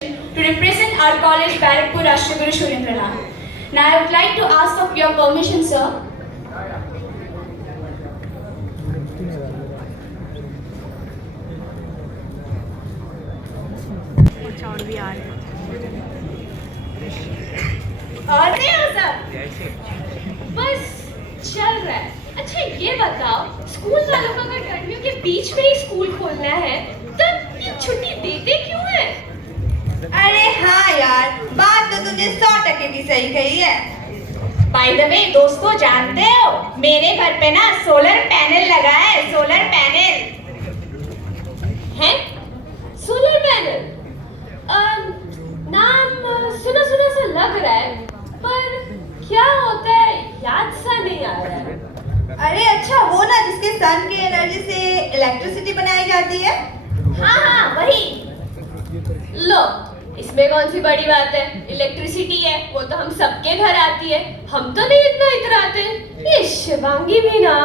to represent our college, Barakpur Rashtraguru Surendranath. Now I would like to ask of your permission, sir. और नहीं हो sir बस चल रहा है। अच्छा ये बताओ, स्कूल वालों को अगर गर्मियों के बीच में ही स्कूल खोलना है तो ये छुट्टी देते क्यों है? अरे हाँ यार, बात तो तुमने 100% की सही कही है। बाय द वे दोस्तों, जानते हो मेरे घर पे ना सोलर पैनल लगा है। सोलर पैनल है, सोलर पैनल नाम सुना सुना सा लग रहा है, पर क्या होता है याद सा नहीं आ रहा है। अरे अच्छा, वो ना जिसके सन की एनर्जी से इलेक्ट्रिसिटी बनाई जाती है। हाँ हाँ वही। लो इसमें कौन सी बड़ी बात है, इलेक्ट्रिसिटी है वो तो हम सबके घर आती है, हम तो नहीं इतना इतराते। ये शिवांगी भी ना।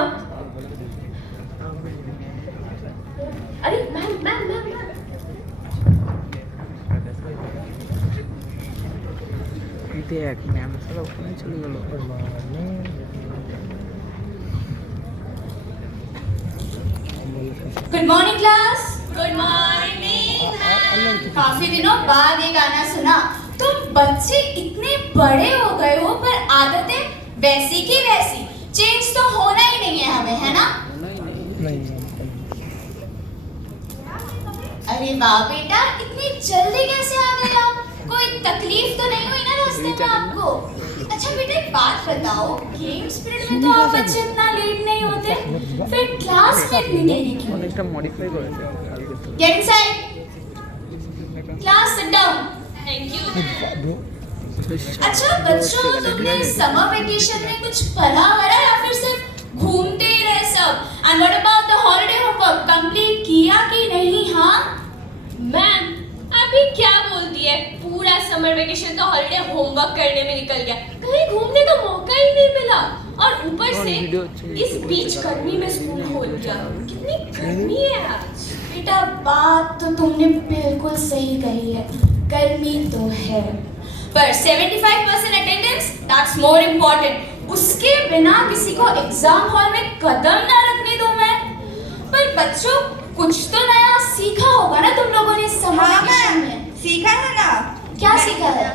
अरे मैम मैम मैम দেখ ম্যাম সারা ওখানে চলে গেল। Good morning class. Good morning. काफी दिनों बाद ये गाना सुना। तुम बच्चे इतने बड़े हो गए हो पर आदतें वैसी की वैसी, चेंज तो होना ही नहीं है हमें, है ना? अरे वाह बेटा, इतनी जल्दी कैसे आ गए आप? कोई तकलीफ तो नहीं हुई ना रास्ते में आपको? अच्छा बेटा एक बात बताओ, गेम्स पीरियड में तो आप बच्चे इतना लेट नहीं होते, फिर क्लास में इतनी देरी क्यों? অনেকটা মডিফাই করেছে। Get inside. Class sit down. Thank you. अच्छा बच्चों, तुमने समर वेकेशन में कुछ पढ़ा वरा या फिर सिर्फ घूमते ही रहे सब? And what about the holiday homework? Complete किया कि नहीं? हाँ मैम अभी क्या बोलती है, पूरा समर वेकेशन तो हॉलिडे होमवर्क करने में निकल गया, कहीं घूमने का मौका ही नहीं मिला। और ऊपर से इस बीच गर्मी में स्कूल खोल दिया। कितनी गर्मी है आज। बेटा बात तो तुमने बिल्कुल सही कही है, गर्मी तो है, पर 75% अटेंडेंस दैट्स मोर इम्पोर्टेंट। उसके बिना किसी को एग्जाम हॉल में कदम ना रखने दूं मैं। पर बच्चों कुछ तो नया सीखा होगा ना तुम लोगों ने समर वेकेशन में? सीखा है ना। क्या सीखा है?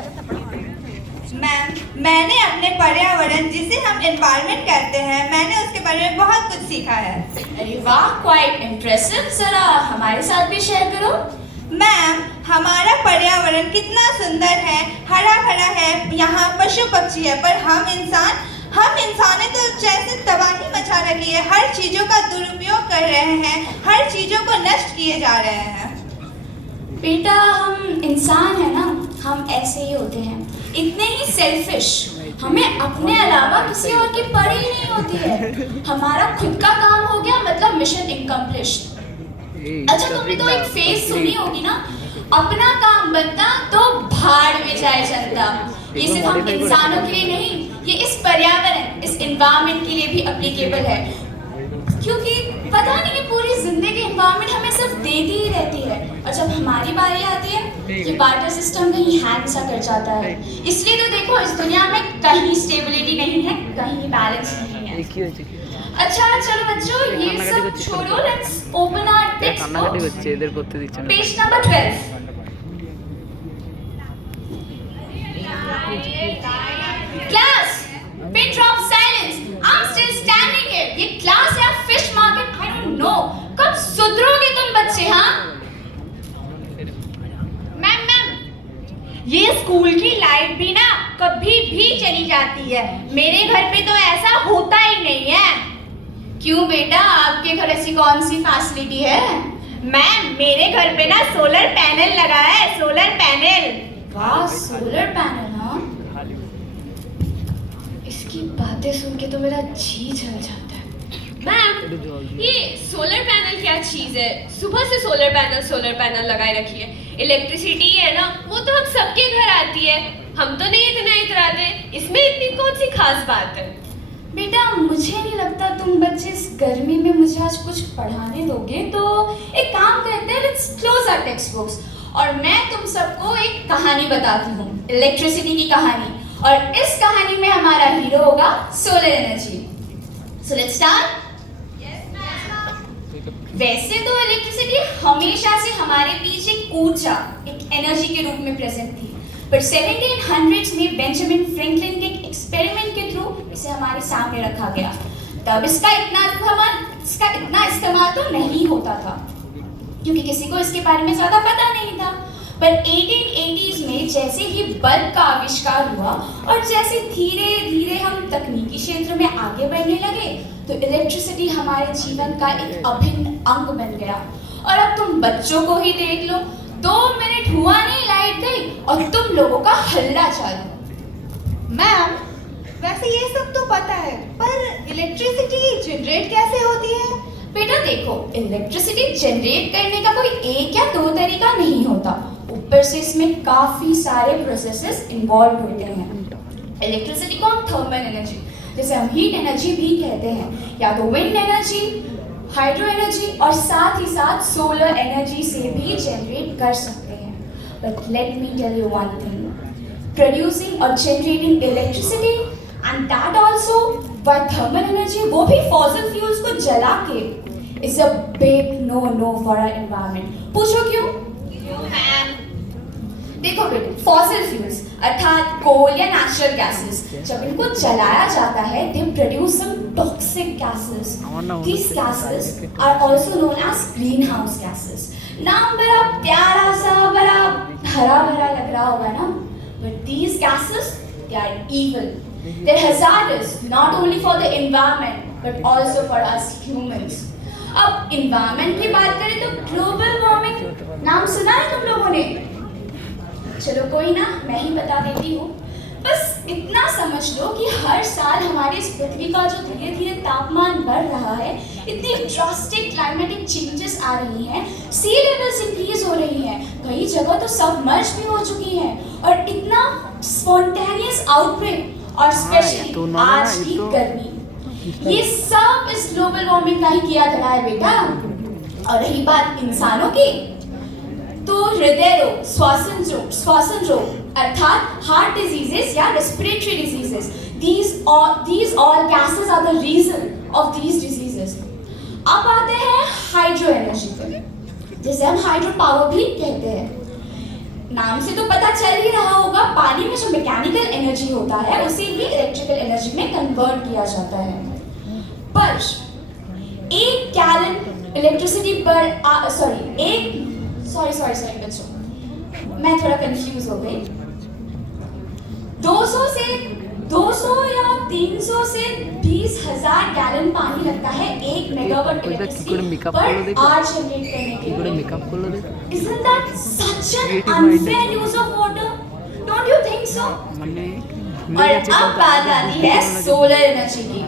मैम, मैंने अपने पर्यावरण जिसे हम एनवायरनमेंट कहते हैं, मैंने उसके बारे में बहुत कुछ सीखा है। अरे वाह, क्वाइट इम्प्रेसिव। जरा हमारे साथ भी शेयर करो। मैम, हमारा पर्यावरण कितना सुंदर है, हरा भरा है, यहाँ पशु पक्षी है, पर हम इंसाने तो जैसे तबाही मचा रखी है, हर चीजों का दुरुपयोग कर रहे हैं, हर चीजों को नष्ट किए जा रहे हैं। बेटा हम इंसान है ना, हम ऐसे ही होते हैं, इतने ही सेल्फिश। हमें अपने अलावा किसी और की पड़ी ही नहीं होती है। हमारा खुद का काम हो गया मतलब मिशन इनकम्प्लिश्ड। अच्छा तुमने तो एक फेज सुनी होगी ना, अपना काम बनता तो भाड़ में जाए जनता। ये सिर्फ हम इंसानों के लिए नहीं, ये इस पर्यावरण, इस एनवायरनमेंट के लिए भी एप्लीकेबल है, क्योंकि पता नहीं ये पूरी जिंदगी एनवायरनमेंट हमें सिर्फ देती ही रहती है, और जब हमारी बारी आती है ये बार्टर सिस्टम कहीं हैंग सा कर जाता है। इसलिए तो देखो इस दुनिया में कहीं स्टेबिलिटी नहीं है, कहीं बैलेंस नहीं है। अच्छा चलो बच्चों ये सब छोड़ो, लेट्स ओपन आवर टेक्स्ट কান্নাকাটি হচ্ছে, এদের করতে দিচ্ছে না। Page number 12। Class pin drop silence. I am still standing here. ये क्लास या fish market I don't know. कब सुधरोगे तुम बच्चे? हाँ मैम ये स्कूल की लाइट भी ना कभी भी चली जाती है, मेरे घर पे तो ऐसा होता ही नहीं है। क्यों बेटा, आपके घर ऐसी कौन सी फैसिलिटी है? मैम मेरे घर पे ना सोलर पैनल लगा है, सोलर पैनल। वाह सोलर पैनल। हाँ इसकी बातें सुन के तो मेरा जी जल जाता है। मैम ये सोलर पैनल क्या चीज है? सुबह से सोलर पैनल लगाए रखी है। इलेक्ट्रिसिटी है ना वो तो हम सबके घर आती है, हम तो नहीं इतना इतराते, इसमें इतनी कौन सी खास बात है? बेटा मुझे नहीं लगता तुम बच्चे इस गर्मी में मुझे आज कुछ पढ़ाने दोगे, तो एक काम करते हैं, let's close our text books और मैं तुम सबको एक कहानी बताती हूँ, इलेक्ट्रिसिटी की कहानी। और इस कहानी में हमारा हीरो होगा solar energy. So let's start. वैसे तो इलेक्ट्रिसिटी हमेशा से हमारे बीच एक ऊर्जा, एक एनर्जी के रूप में प्रेजेंट थी, पर 1700s में बेंजामिन फ्रैंकलिन के एक एक्सपेरिमेंट के थ्रू इसे हमारे सामने रखा गया। तब इसका इतना इस्तेमाल तो नहीं होता था, क्योंकि किसी को इसके बारे में ज़्यादा पता नहीं था। पर 1880s में जैसे ही बल्ब का आविष्कार हुआ और जैसे धीरे धीरे हम तकनीकी क्षेत्र में आगे बढ़ने लगे, तो इलेक्ट्रिसिटी हमारे जीवन का एक अभिन्न अंग बन गया। और अब तुम बच्चों को ही देख लो, 2 मिनट हुआ नहीं लाइट गई और तुम लोगों का हल्ला चालू। मैम, वैसे ये सब तो पता है, पर इलेक्ट्रिसिटी जनरेट कैसे होती है? बेटा देखो, इलेक्ट्रिसिटी जनरेट करने का कोई एक या दो तरीका नहीं होता, ऊपर से इसमें काफी सारे प्रोसेसेस इन्वॉल्व होते हैं। इलेक्ट्रिसिटी को हम थर्मल एनर्जी, जैसे हम हीट एनर्जी भी कहते हैं, या तो विंड एनर्जी, हाइड्रो एनर्जी और साथ ही साथ सोलर एनर्जी से भी जनरेट कर सकते हैं। But let me tell you one thing, producing और generating electricity and that also by thermal energy, वो भी फॉसिल फ्यूल्स को जला के, is a big no no for our environment. पूछो क्यों? देखो बेटे, फॉसिल फ्यूल्स अर्थात कोल या नेचुरल गैसेस, जब इनको जलाया जाता है, they produce some toxic gases. These gases are also known as greenhouse gases. नाम बड़ा प्यारा सा, बड़ा हरा भरा लग रहा होगा ना, but these gases, they are evil, they are hazardous not only for the environment but also for us humans। अब environment की बात करें तो ग्लोबल वार्मिंग नाम सुना है तुम लोगों ने? चलो कोई ना, मैं ही बता देती हूँ। बस इतना समझ लो कि हर साल हमारे इस पृथ्वी का जो धीरे धीरे तापमान बढ़ रहा है, इतनी ड्रास्टिक क्लाइमेटिक चेंजेस आ रही हैं, सी लेवल्स इंक्रीज हो रही हैं, कई जगह तो सबमर्ज भी हो चुकी हैं, और इतना स्पॉन्टेनियस आउटब्रेक, और स्पेशली आज की गर्मी, ये सब इस ग्लोबल वार्मिंग का ही किया गया है बेटा। और रही बात इंसानों की, तो हृदय रोग, श्वसन रोग अर्थात हार्ट डिजीजेस या respiratory diseases, these all gases are the reason of these diseases। अब आते हैं हाइड्रो एनर्जी पर, जिसे हम हाइड्रो पावर भी कहते हैं। नाम से तो पता चल ही रहा होगा, पानी में जो मैकेनिकल एनर्जी होता है उसे ही इलेक्ट्रिकल एनर्जी में कन्वर्ट किया जाता है। पर 1 गैलन इलेक्ट्रिसिटी पर सॉरी बच्चों, मैं थोड़ा कंफ्यूज हो गई। 200 या 300 से 20,000 गैलन पानी लगता है 1 megawatt electricity per hour generate करने के लिए। Isn't that such an unfair use of water? Don't you think so? और अब बात आती है सोलर एनर्जी की।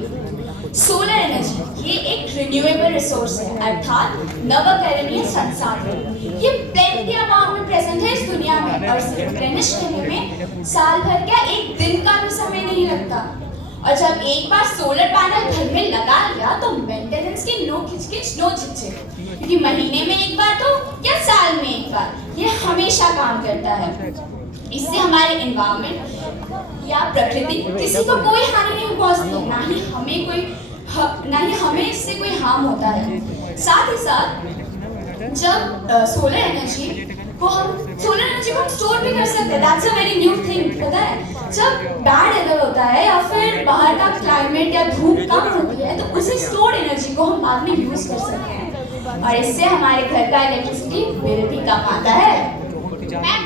सोलर एनर्जी ये एक रिन्यूएबल रिसोर्स है, अर्थात नवकरणीय संसाधन। ये प्लेंटी अमाउंट में प्रेजेंट है इस दुनिया में, और सिर्फ रिप्लेनिश करने में साल भर क्या, 1 दिन का भी समय नहीं लगता। और जब एक बार सोलर पैनल घर में लगा लिया, तो मेंटेनेंस की नो खिचकिच नो चिच्चे, क्योंकि महीने में एक बार तो या साल में एक बार ये हमेशा काम करता है। इससे हमारे एनवायरनमेंट या प्रकृति किसी को कोई हानि नहीं पहुंचती, ना ही हमें इससे कोई हार्म होता है। साथ ही साथ जब सोलर एनर्जी को हम स्टोर भी कर सकते हैं। That's a very new thing, पता है? जब बैड वेदर होता है या फिर बाहर का क्लाइमेट या धूप कम होती है, तो उसी स्टोर एनर्जी को हम बाद में यूज कर सकते हैं, और इससे हमारे घर का इलेक्ट्रिसिटी बिल भी कम आता है। मैम,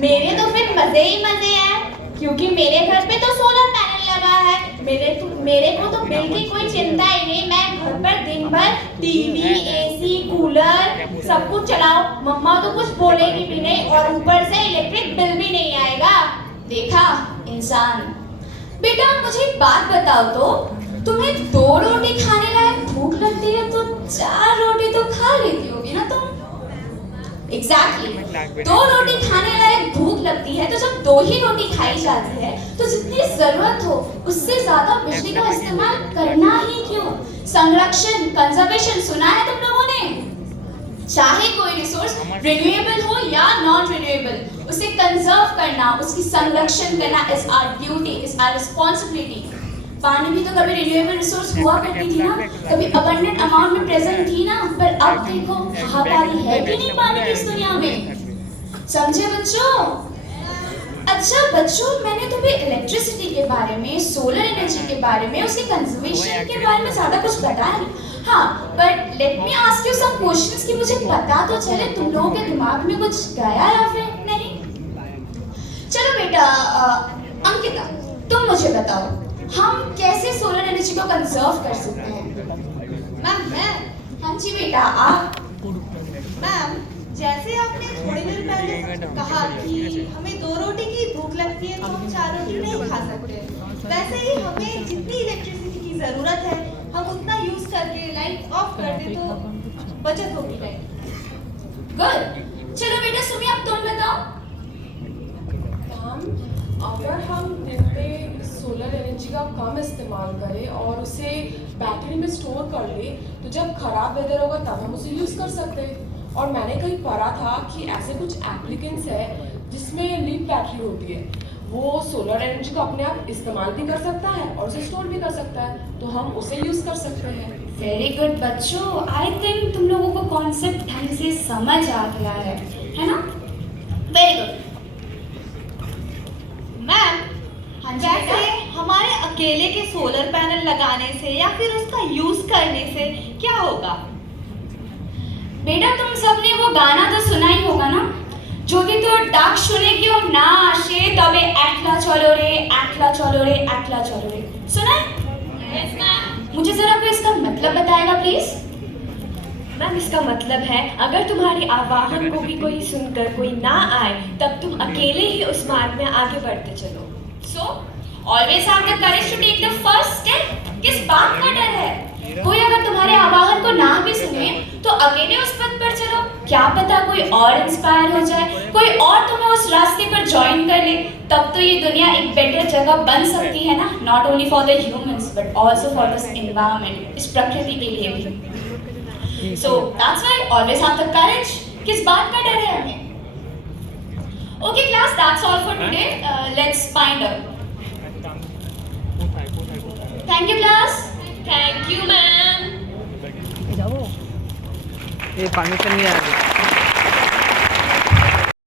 मेरे तो फिर मजे ही मजे हैं, क्योंकि मेरे घर पे तो सोलर पैनल लगा है। मेरे को तो बिल की कोई चिंता ही नहीं। मैं घर पर दिन भर टीवी, एसी, कूलर सब कुछ चलाओ, मम्मा तो कुछ बोलेगी भी नहीं, और ऊपर से इलेक्ट्रिक बिल भी नहीं आएगा। देखा इंसान। बेटा मुझे एक बात बताओ तो, तुम्हें 2 रोटी खाने लायक भूख लगती है तो 4 रोटी तो खा लेती होगी ना तुम? एग्जैक्टली 2 रोटी खाने लायक भूख लगती है, तो जब 2 ही रोटी खाई जाती है, तो जितनी जरूरत हो उससे ज्यादा बिजली का इस्तेमाल करना ही क्यों? संरक्षण, कंजर्वेशन सुना है तुम लोगों ने? चाहे कोई रिसोर्स रिन्यूएबल हो या नॉन रिन्यूएबल, उसे कंजर्व करना, उसकी संरक्षण करना is our duty, is our responsibility. पानी भी तो कभी रिन्यूएबल रिसोर्स हुआ करती थी ना, कभी अबंडेंट अमाउंट में प्रेजेंट थी ना, पर अब देखो हाहाकारी है कि नहीं पानी की इस दुनिया में। समझे बच्चों? अच्छा बच्चों, मैंने तुम्हें इलेक्ट्रिसिटी के बारे में, सोलर एनर्जी के बारे में, उसके कंजर्वेशन के बारे में ज्यादा कुछ बताया नहीं। हाँ, but let me ask you some questions कि मुझे पता तो चले तुम लोगों के दिमाग में कुछ गया या फिर नहीं। चलो बेटा, अंकिता तुम मुझे बताओ, हम कैसे सोलर एनर्जी को कंजर्व कर सकते हैं? मैम हाँ जी बेटा, आप। मैम, जैसे आपने थोड़ी देर पहले कहा कि हमें 2 रोटी की भूख लगती है तो हम 4 रोटी नहीं खा सकते, वैसे ही हमें जितनी इलेक्ट्रिसिटी की जरूरत है हम उतना यूज करके लाइट ऑफ कर दे तो बचत होगी लाइट। गुड। चलो बेटा सुमी, अब तुम बताओ। अगर हम दिन में सोलर एनर्जी का कम इस्तेमाल करें और उसे बैटरी में स्टोर कर ले, तो जब खराब वेदर होगा तब हम उसे यूज़ कर सकते हैं। और मैंने कहीं पढ़ा था कि ऐसे कुछ एप्लीकेंट्स है जिसमें लीड बैटरी होती है, वो सोलर एनर्जी को अपने आप इस्तेमाल भी कर सकता है और उसे स्टोर भी कर सकता है, तो हम उसे यूज़ कर सकते हैं। वेरी गुड बच्चों, आई थिंक तुम लोगों को कॉन्सेप्ट ढंग से समझ आ गया है ना? Very good. मैम, हाँ जी वैसे बेटा। हमारे अकेले के सोलर पैनल लगाने से या फिर उसका यूज करने से क्या होगा? बेटा तुम सबने वो गाना तो सुना ही होगा ना, যদি তোর ডাক শুনে কেউ না আসে তবে একলা চলো রে, একলা চলো রে, একলা চলো রে। सुना है? Yes ma'am. मुझे जरा कोई इसका मतलब बताएगा प्लीज? मैम, इसका मतलब है अगर तुम्हारी आवाहन को भी कोई सुनकर कोई ना आए तब तुम अकेले ही उस मार्ग में आगे बढ़ते चलो। So, always have the courage to take the first step। किस बात का डर है? कोई अगर तुम्हारे आवाहन को ना भी सुने तो अकेले उस पथ पर चलो, क्या पता कोई और इंस्पायर हो जाए, कोई और तुम्हें उस रास्ते पर ज्वाइन कर ले, तब तो ये दुनिया एक बेटर जगह बन सकती है ना, not only for the humans but also for this environment, इस प्रकृति के लिए भी। So that's why always have the courage. किस बात का डर है हमें? Okay class, that's all for today, let's find out. Thank you class. Thank you ma'am. ये परमिशन नहीं आ रही।